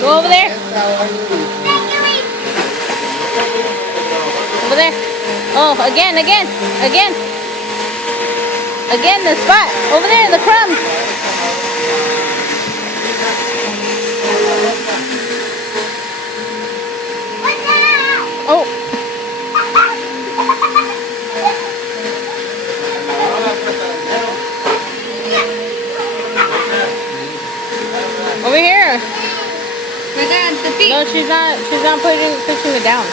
Go over there. Over there. Oh, again. Again, the spot. Over there, the crumbs. Oh. Over here. Right there at the feet. No, she's not pushing it down.